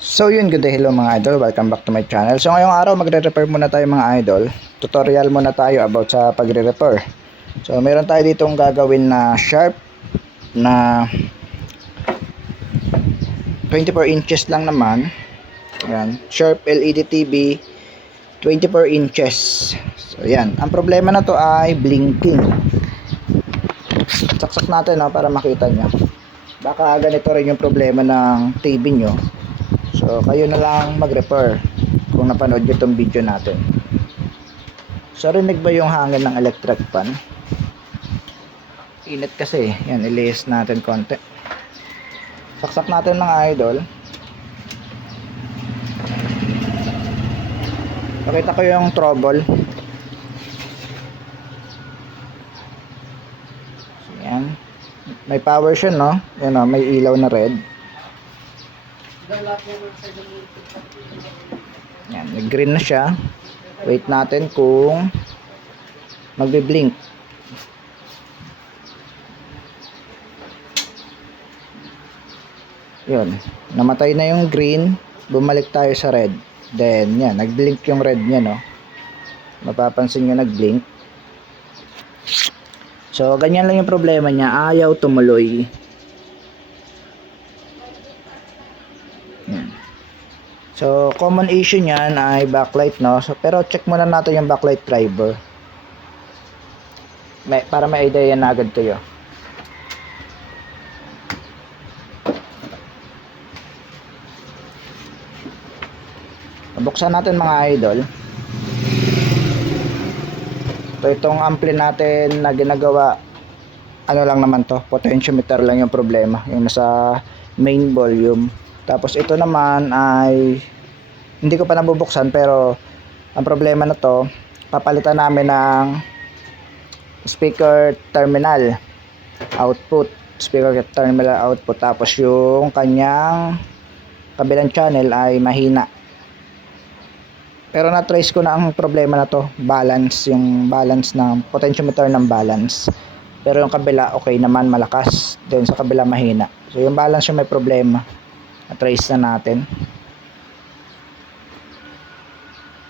So yun, good day, hello mga idol, welcome back to my channel. So ngayong araw magre-repair muna tayo mga idol. Tutorial muna tayo about sa pagre-repair. So meron tayo ditong gagawin na sharp na 24 inches lang naman. Ayan, sharp LED TV 24 inches. So yan, ang problema na to ay blinking. Saksak natin para makita nyo. Baka ganito rin yung problema ng TV nyo. So kayo na lang mag-repair kung napanood nyo itong video natin. So rinig ba yung hangin ng electric fan? Init kasi. Yan, ilihis natin konti. Saksak natin mga idol. Pakita ko yung trouble. So, yan. May power siya, no? Yan, no? May ilaw na red. Yan, nag-green na siya. Wait natin kung magbe-blink. Yun, namatay na yung green, bumalik tayo sa red. Then, yan, nag-blink yung red niya, no? Mapapansin nyo nag-blink. So, ganyan lang yung problema niya. Ayaw tumuloy. Yan. So, common issue niyan ay backlight, no? So, pero check muna natin yung backlight driver. Para may idea na agad kayo. Buksan natin mga idol. So, itong ampli natin na ginagawa, ano lang naman to, potentiometer lang yung problema, yung nasa main volume. Tapos ito naman ay hindi ko pa nabubuksan, pero ang problema na to, papalitan namin ng speaker terminal output, tapos yung kanyang kabilang channel ay mahina. Pero na-trace ko na ang problema na to, yung balance ng potentiometer ng balance. Pero yung kabila okay naman, malakas. Then sa kabila mahina. So yung balance yung may problema. Na-trace na natin.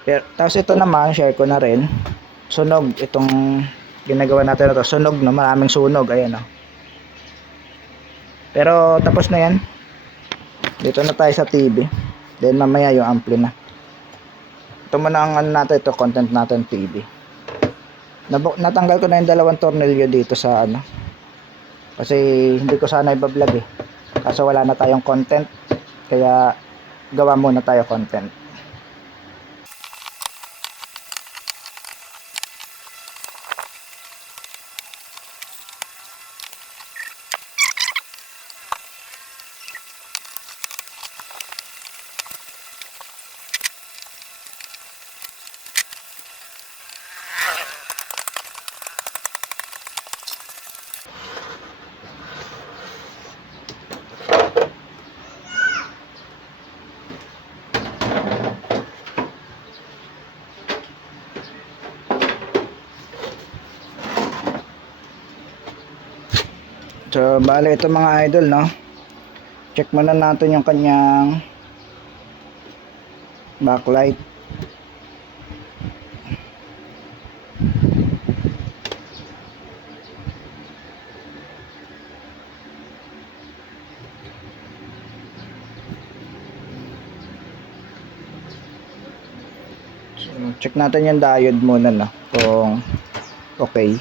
Pero, tapos ito naman, share ko na rin. Sunog, itong ginagawa natin na to. Sunog, no? Maraming sunog. Ayan, no? Pero tapos na yan. Dito na tayo sa TV. Then mamaya yung ampli na. Ito muna ang ano natin, ito content natin TV. Natanggal ko na yung dalawang tornilyo dito sa ano. Kasi hindi ko sana iba-vlog eh. Kaso wala na tayong content. Kaya gawa muna tayo content. So, bale ito mga idol, no? Check muna natin yung kanyang backlight. So, check natin yung diode muna, no? Kung okay.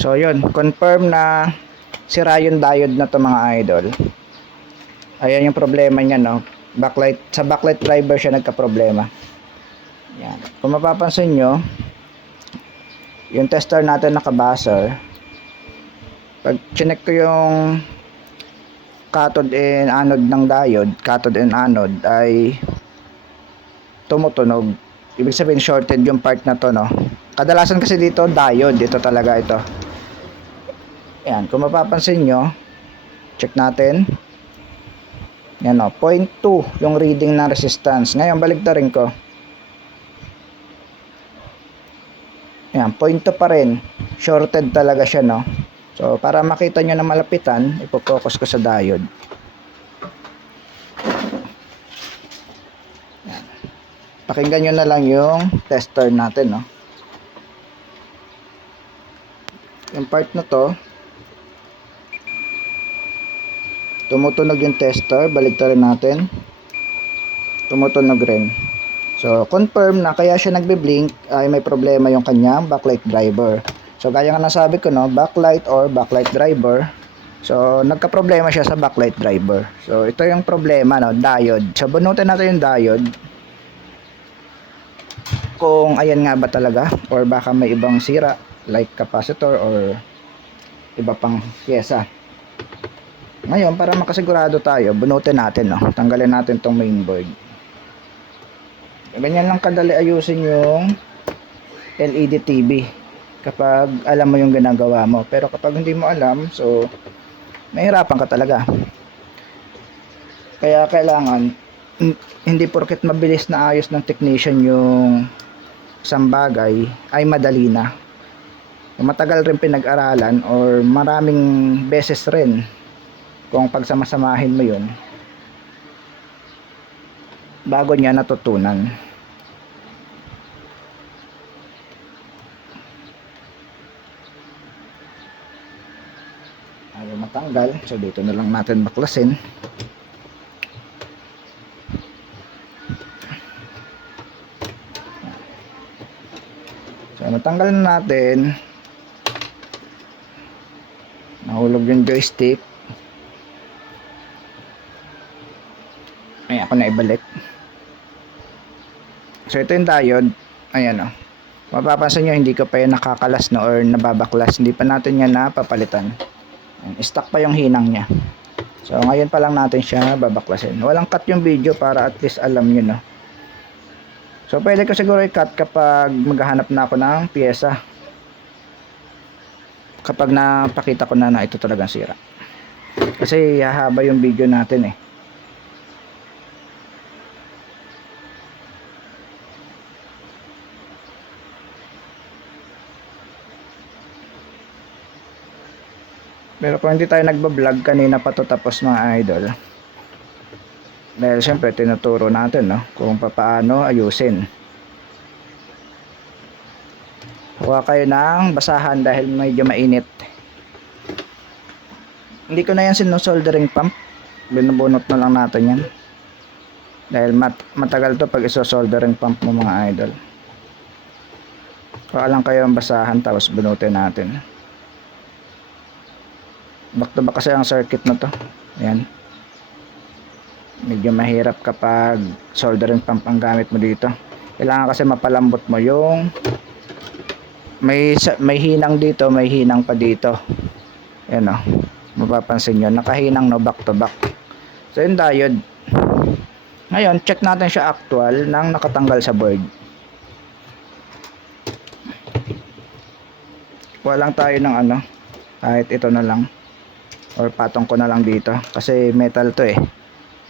So yun, confirm na sira yung diode na to mga idol. Ayan yung problema niya, no. Sa backlight driver siya nagka-problema. Yan. Kung mapapansin nyo, yung tester natin naka-buzzer. Pag chinek ko yung cathode and anode ng diode, cathode and anode, ay tumutunog. Ibig sabihin shorted yung part na to, no. Kadalasan kasi dito diode, ito talaga ito. Ayan, kung mapapansin nyo, check natin. Yan, o, 0.2 yung reading ng resistance. Ngayon, baligtarin ko. Ayan, point 2 pa rin. Shorted talaga siya, no? So, para makita nyo na malapitan, ipo-focus ko sa diode. Ayan. Pakinggan nyo na lang yung tester natin, no? Yung part na to, tumutunog yung tester, baligtarin natin. Tumutunog rin. So, confirm na kaya siya nagbe-blink ay may problema yung kanyang backlight driver. So, gaya nga nasabi ko, no, backlight or backlight driver. So, nagka-problema siya sa backlight driver. So, ito yung problema, no, diode. So, bunutin natin yung diode. Kung ayan nga ba talaga or baka may ibang sira like capacitor or iba pang pyesa. Ngayon, para makasigurado tayo, bunutin natin, no. Tanggalin natin tong mainboard. Ganyan lang kadali ayusin yung LED TV kapag alam mo yung ginagawa mo. Pero kapag hindi mo alam, so mahirapan ka talaga. Kaya kailangan hindi porket mabilis na ayos ng technician yung isang bagay ay madali na. Matagal rin pinag-aralan or maraming beses rin kung pagsamasamahin mo yun bago niya natutunan. Ayaw matanggal, so dito na lang natin baklasin. So natanggal na natin. Nahulog yung joystick. Ayan, ako na ibalik. So ito yung diode. Ayan, o. Mapapansin nyo hindi ko pa yan nakakalas, no, or nababaklas. Hindi pa natin yan napapalitan. Ayan, stock pa yung hinang nya. So ngayon pa lang natin siya babaklasin. Walang cut yung video para at least alam nyo, no. So pwede ko siguro i-cut kapag maghahanap na ako ng pyesa. Kapag napakita ko na ito talagang sira. Kasi hahaba yung video natin, eh. Pero kung hindi tayo nagbablog kanina pa to tapos, mga idol, dahil syempre tinuturo natin, no, kung paano ayusin. Huwag kayo ng basahan dahil medyo mainit. Hindi ko na yan sino-soldering pump. Binubunot na lang natin yan. Dahil matagal to pag iso-soldering pump mo, mga idol. Huwag lang kayo ang basahan tapos bunutin natin. Back to back kasi ang circuit na to. Ayan. Medyo mahirap kapag soldering pump ang gamit mo dito. Kailangan kasi mapalambot mo yung may hinang dito, may hinang pa dito. Ayan, o. Mapapansin nyo, nakahinang, no, back to back. So yung diode. Ngayon, check natin siya actual nang nakatanggal sa board. Walang tayo ng ano, kahit ito na lang. Or patong ko na lang dito kasi metal to, eh.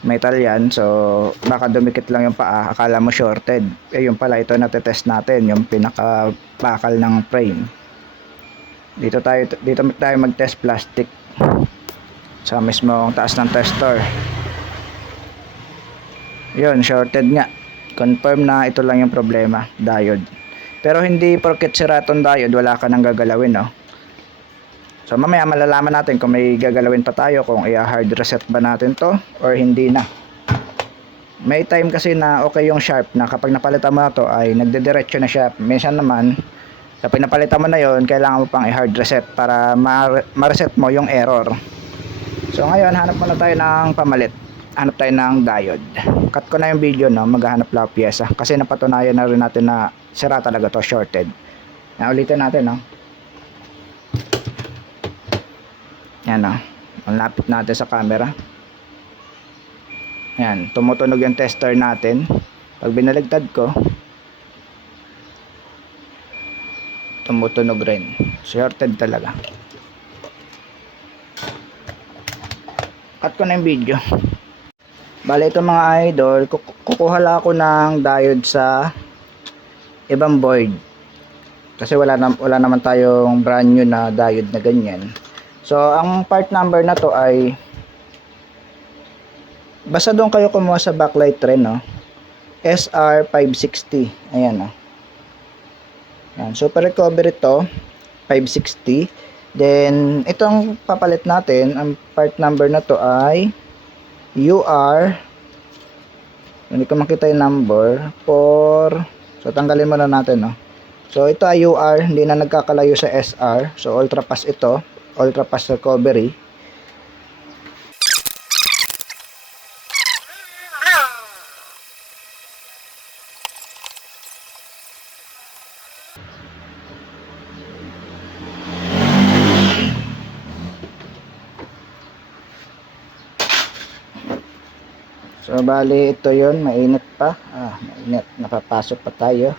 Metal yan, so baka dumikit lang yung paa, akala mo shorted, eh yung pala ito natetest natin, yung pinaka bakal ng frame. Dito tayo mag-test plastic sa mismong taas ng tester. Yun, shorted nga. Confirm na ito lang yung problema, diode. Pero hindi porket sira tong diode wala ka nang gagalawin, no. So mamaya malalaman natin kung may gagalawin pa tayo, kung i-hard reset ba natin to or hindi na. May time kasi na okay yung sharp na kapag napalitan mo na to ay nagdediretso na siya. Minsan naman kapag napalitan mo na yon, kailangan mo pang i-hard reset para ma-reset mo yung error. So ngayon hanap muna tayo ng pamalit. Hanap tayo ng diode. Cut ko na yung video, no, maghahanap lang pyesa kasi napatunayan na rin natin na sira talaga to, shorted. Na ulitin natin, no. Yan, o. Malapit natin sa camera. Yan, tumutunog yung tester natin. Pag binaligtad ko, tumutunog rin. Shorted talaga. Cut ko na yung video. Bale, ito mga idol, kukuha lang ako ng diode sa ibang board. Kasi wala naman tayong brand new na diode na ganyan. So, ang part number na to ay basta doon kayo kumuha sa backlight trend, no? SR560. Ayan, no? Yan, super recovery to, 560. Then, itong papalit natin, ang part number na to ay UR, hindi ko makita yung number, so tanggalin muna natin, no? So, ito ay UR, hindi na nagkakalayo sa SR. So, ultra fast ito, ultra fast recovery. So, bali ito yon, mainit pa. Mainit, napapasok pa tayo.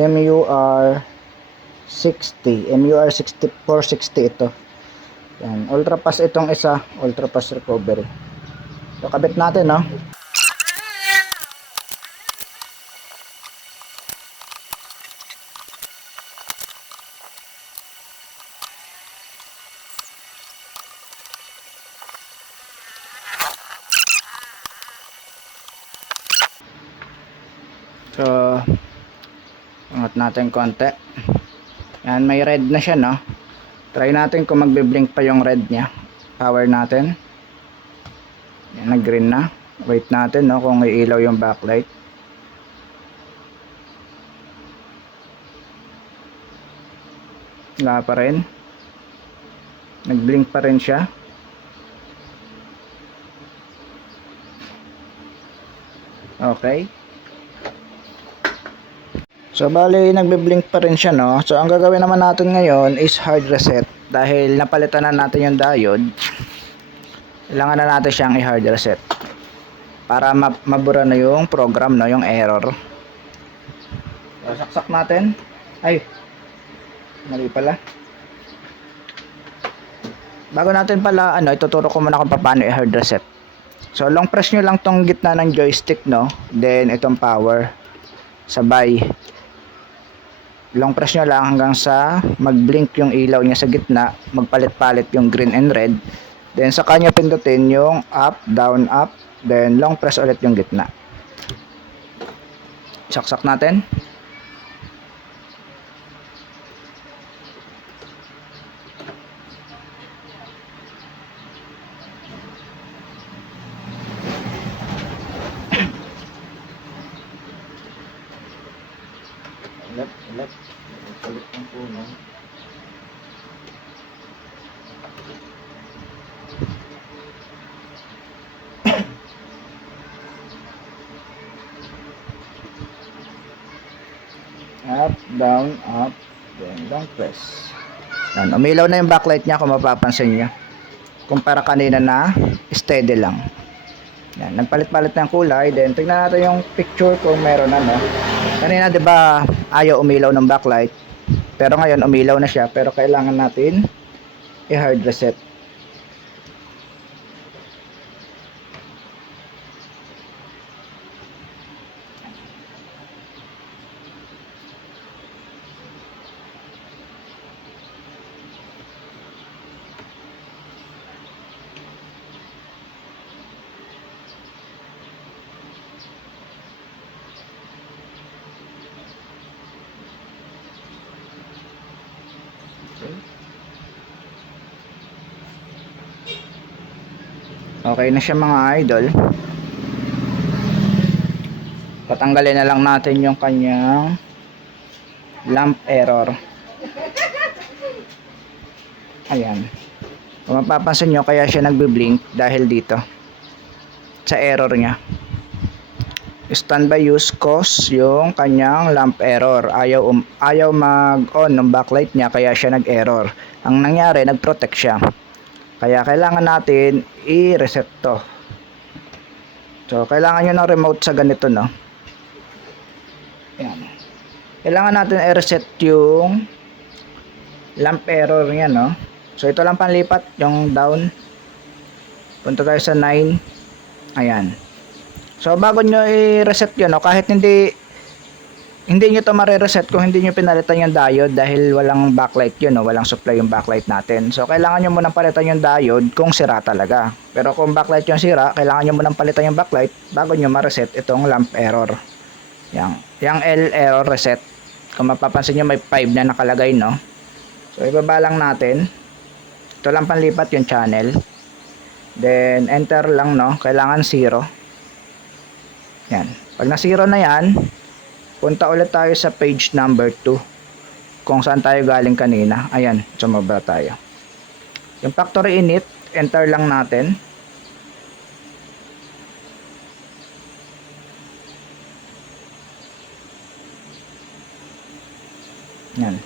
MUR 60, MUR 6460 ito. Yan, ultra fast itong isa, ultra fast recovery. So, kabit natin, no? So, angat natin konti. Yan, may red na siya, no? Try natin kung magbe-blink pa yung red niya. Power natin. Yan, nag-green na. Wait natin, no, kung iilaw yung backlight. Wala pa rin. Nag-blink pa rin siya. Okay. So, bali, nagbe-blink pa rin siya, no? So, ang gagawin naman natin ngayon is hard reset. Dahil napalitan na natin yung diode, kailangan na natin siyang i-hard reset. Para mabura na yung program, no? Yung error. So, saksak natin. Ay, mali pala. Bago natin pala, ituturo ko muna kung paano i-hard reset. So, long press nyo lang tong gitna ng joystick, no? Then, itong power. Sabay. Long press nyo lang hanggang sa mag-blink yung ilaw niya sa gitna, magpalit-palit yung green and red. Then sa kanya pindutin yung up, down, up, then long press ulit yung gitna. Saksak natin. Ulit. Ulit ang puno. Up, down, up, then long press. Yan, umilaw na yung backlight niya kung mapapansin niyo. Kumpara kanina na steady lang. Yan, nagpalit-palit ng kulay. Then tingnan natin yung picture kung meron na, no? Kanina 'di ba ayaw umilaw ng backlight. Pero ngayon umilaw na siya, pero kailangan natin i-hard reset. Okay na siya mga idol. Patanggalin na lang natin yung kanyang lamp error. Ayan. Kung mapapansin nyo, kaya siya nagbe-blink dahil dito sa error niya. Standby use cause yung kanyang lamp error. Ayaw mag-on ng backlight niya, kaya siya nag-error. Ang nangyari, nag-protect siya. Kaya kailangan natin i-reset to. So, kailangan nyo ng remote sa ganito, no? Ayan. Kailangan natin i-reset yung lamp error niya, no? So, ito lang panlipat, yung down. Punta tayo sa 9. Ayan. So bago nyo i-reset yun, no, kahit hindi nyo to mare-reset kung hindi nyo pinalitan yung diode dahil walang backlight yun, no? Walang supply yung backlight natin. So kailangan nyo munang palitan yung diode kung sira talaga. Pero kung backlight yung sira, kailangan nyo munang palitan yung backlight bago nyo ma-reset itong lamp error. Yang L error reset. Kung mapapansin nyo may 5 na nakalagay, no? So ibaba lang natin. Ito lang panlipat yung channel. Then enter lang, no? Kailangan 0. Yan. Pag na 0 na yan, punta ulit tayo sa page number 2 kung saan tayo galing kanina. Ayan, sumabra tayo. Yung factory init, enter lang natin. Yan.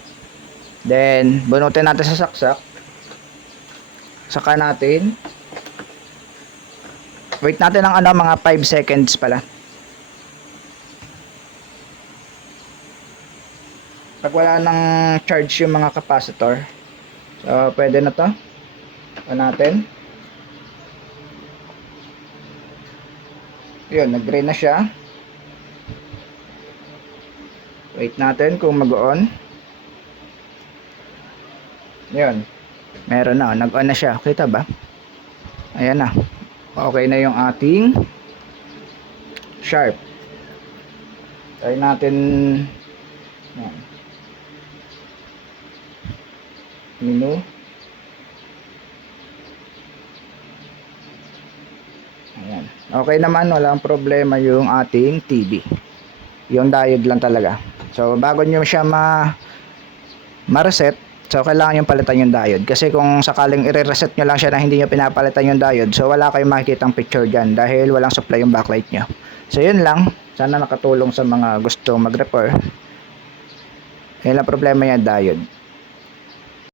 Then, bunutin natin sa saksak. Saka natin. Wait natin ng mga 5 seconds pala. Pag wala nang charge yung mga capacitor, so pwede na to. On natin. Yun, nag-drain na siya. Wait natin kung mag-on. Yun, meron na, nag-on na siya. Kita ba? Ayan na. Okay na yung ating sharp. Try natin. Yan. Menu. Ayan. Okay naman, walang problema yung ating TV. Yung diode lang talaga. So bago nyo siya ma-reset, so kailangan yung palitan yung diode. Kasi kung sakaling i-reset nyo lang siya na hindi nyo pinapalitan yung diode, so wala kayong makikitang picture dyan dahil walang supply yung backlight nyo. So yun lang. Sana nakatulong sa mga gustong mag-repair. Yun lang problema yung diode.